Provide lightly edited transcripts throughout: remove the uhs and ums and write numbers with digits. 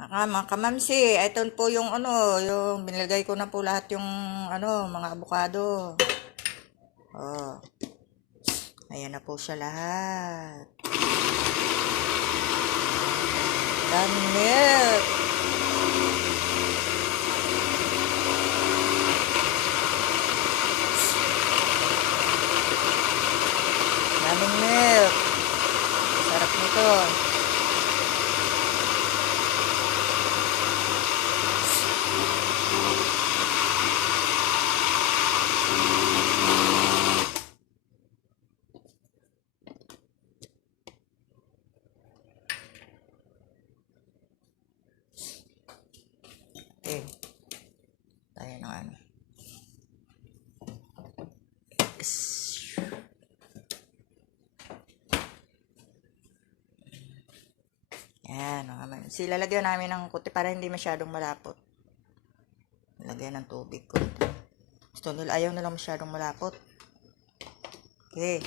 Mga kamamsi, ito po yung yung binilagay ko na po lahat yung mga abukado. Oh, ayan na po siya lahat. Dan milk. Daming milk. Sarap nito. Okay. Tayo ng Yes. Yan, mga kamamsi. Lalagyan namin ng kuti para hindi masyadong malapot. Lagyan ng tubig ko. Gusto nila, ayaw nila masyadong malapot. Okay.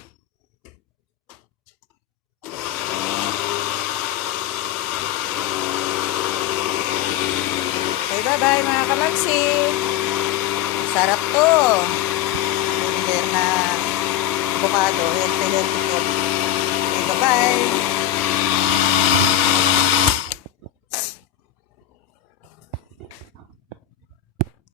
Okay, bye-bye mga kamagsi. Sarap to. Linder na avocado. Healthy food. Okay, bye-bye.